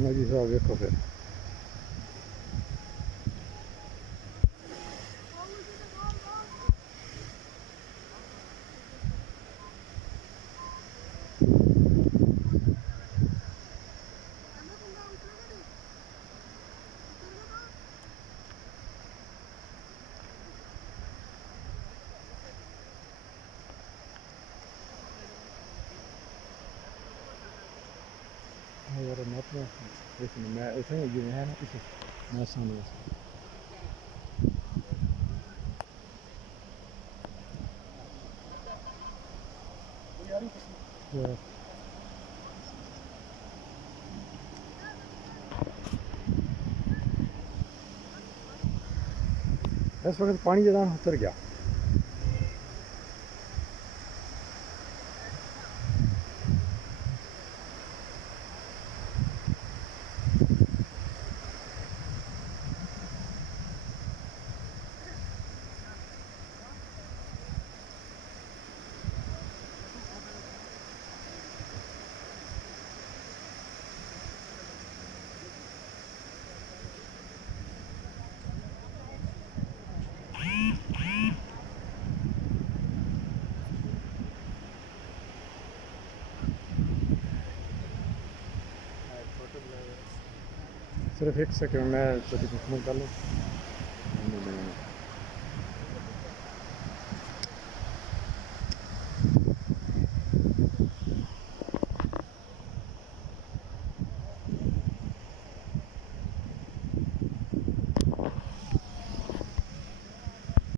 जी साहब देखो फिर هذا المطبخ اسمه ما اسمه جنيهان اسمه ما صنع इस वक्त पानी ज़्यादा उतर गया सिर्फ एक सेकंड में छोटी मुकम्मल कर लूँ।